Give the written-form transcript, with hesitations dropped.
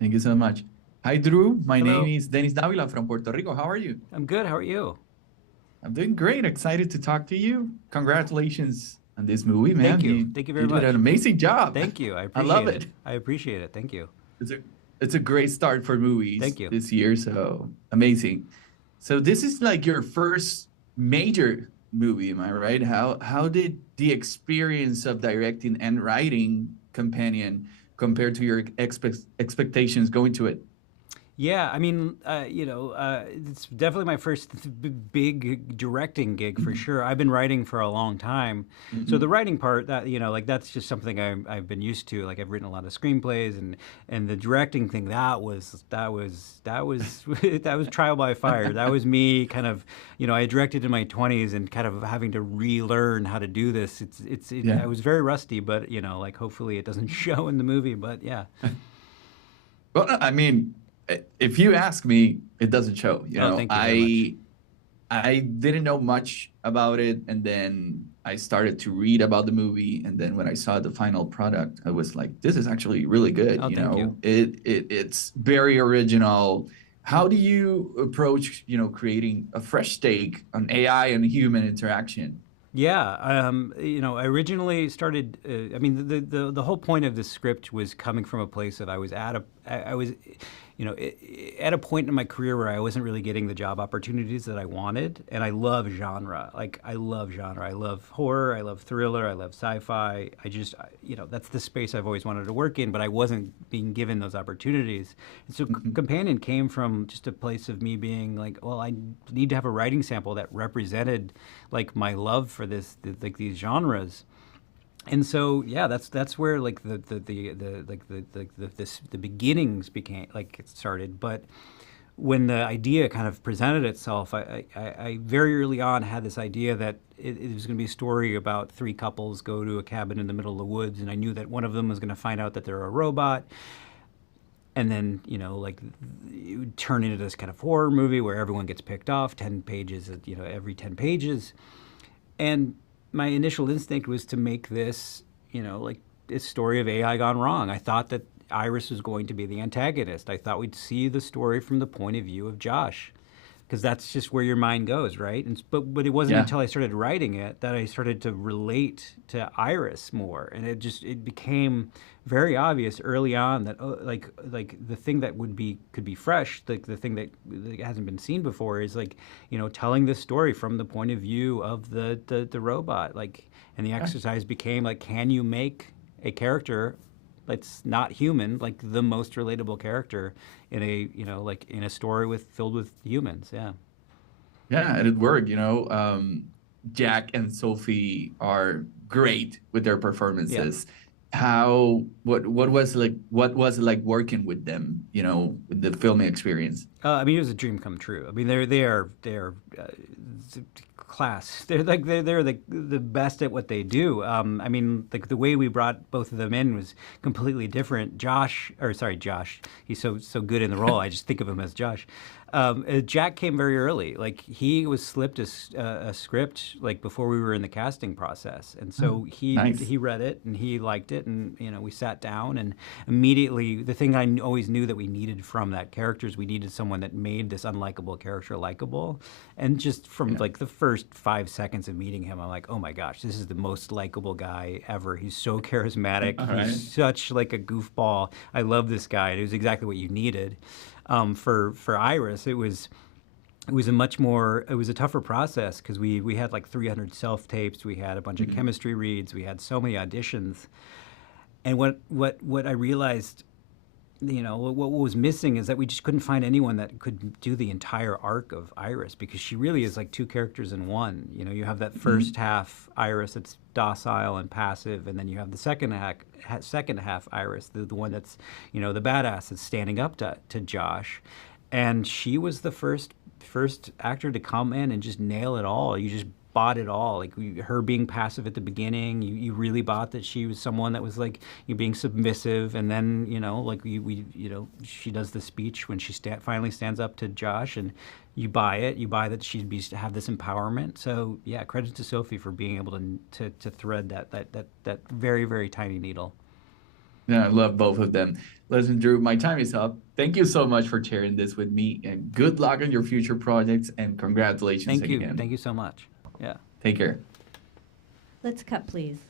Thank you so much. Hi, Drew. My name Hello. is Dennis Davila from Puerto Rico. How are you? I'm good. How are you? I'm doing great. Excited to talk to you. Congratulations on this movie, Thank man. you. You Thank you you very did an much. amazing job. Thank you. I I love appreciate it. it. I appreciate it. Thank you. It's a it's a great start for movies Thank you. this year. So amazing. So this is like your first major movie, am I right? How did the experience of directing and writing Companion compare to your expectations going to it? Yeah, I mean, it's definitely my first big directing gig for Mhm. sure. I've been writing for a long time, so the Mhm. writing part that like that's just something I've been used to. Like I've written a lot of screenplays, and the directing thing that was that was trial by fire. That was me kind of I directed in my 20s and kind of having to relearn how to do this. Yeah. I was very rusty, but like hopefully it doesn't show in the movie. But yeah. Well, I mean, if you ask me, it doesn't show. Oh, thank you very much. I didn't know much about it, and then I started to read about the movie, and then when I saw the final product, I was like, "This is actually really good." Oh, thank you. It's very original. How do you approach, creating a fresh take on AI and human interaction? Yeah, I originally started. I mean, the whole point of this script was coming from a place that I was, at a point in my career where I wasn't really getting the job opportunities that I wanted, and I love genre. Like I love genre. I love horror. I love thriller. I love sci-fi. That's the space I've always wanted to work in, but I wasn't being given those opportunities. And so, Mhm. Companion came from just a place of me being like, well, I need to have a writing sample that represented like my love for like these genres. And so yeah, that's where like the beginnings became like it started. But when the idea kind of presented itself, I very early on had this idea that it was going to be a story about three couples go to a cabin in the middle of the woods, and I knew that one of them was going to find out that they're a robot, and then like it would turn into this kind of horror movie where everyone gets picked off 10 pages, every 10 pages. And my initial instinct was to make this, like this story of AI gone wrong. I thought that Iris was going to be the antagonist. I thought we'd see the story from the point of view of Josh, because that's just where your mind goes, right? But it wasn't Yeah. until I started writing it that I started to relate to Iris more, and it became very obvious early on that like the thing that could be fresh, like the thing that hasn't been seen before is like telling this story from the point of view of the robot, like, and the Yeah. exercise became like, can you make a character that's not human, like the most relatable character in a like in a story with filled with humans. Yeah. Yeah, and it worked. Jack and Sophie are great with their Yeah. performances. What was it like working with them, with the filming experience? I mean, it was a dream come true. I mean, they are class. They're the best at what they do. I mean, the way we brought both of them in was completely different. Josh. He's so good in the role. I just think of him as Josh. Jack came very early. Like he was slipped a script like before we were in the casting process, and Oh, so he nice. he read it and he liked it, and we sat down and immediately the thing I always knew that we needed from that character is we needed someone that made this unlikable character likable, and just from Yeah. like the first 5 seconds of meeting him, I'm like, oh my gosh, this is the most likable guy ever. He's so charismatic. All He's right. such like a goofball. I love this guy. It was exactly what you needed. For Iris, it was a tougher process because we had like 300 self tapes, we had a bunch of Mhm. chemistry reads, we had so many auditions, and what I realized, what was missing is that we just couldn't find anyone that could do the entire arc of Iris, because she really is like two characters in one. You have that first Mhm. half Iris that's docile and passive, and then you have the second half Iris, the one that's the badass that's standing up to Josh, and she was the first actor to come in and just nail it all. You just bought it all. Like her being passive at the beginning, you really bought that she was someone that was like you being submissive, and then like she does the speech when she finally stands up to Josh, and you buy it. You buy that she'd be have this empowerment. So yeah, credit to Sophie for being able to thread that very very tiny needle. Yeah, I love both of them. Listen, Drew, my time is up. Thank you so much for sharing this with me, and good luck on your future projects, and congratulations Thank you. again. Thank you so much. Yeah. Take care. Let's cut, please.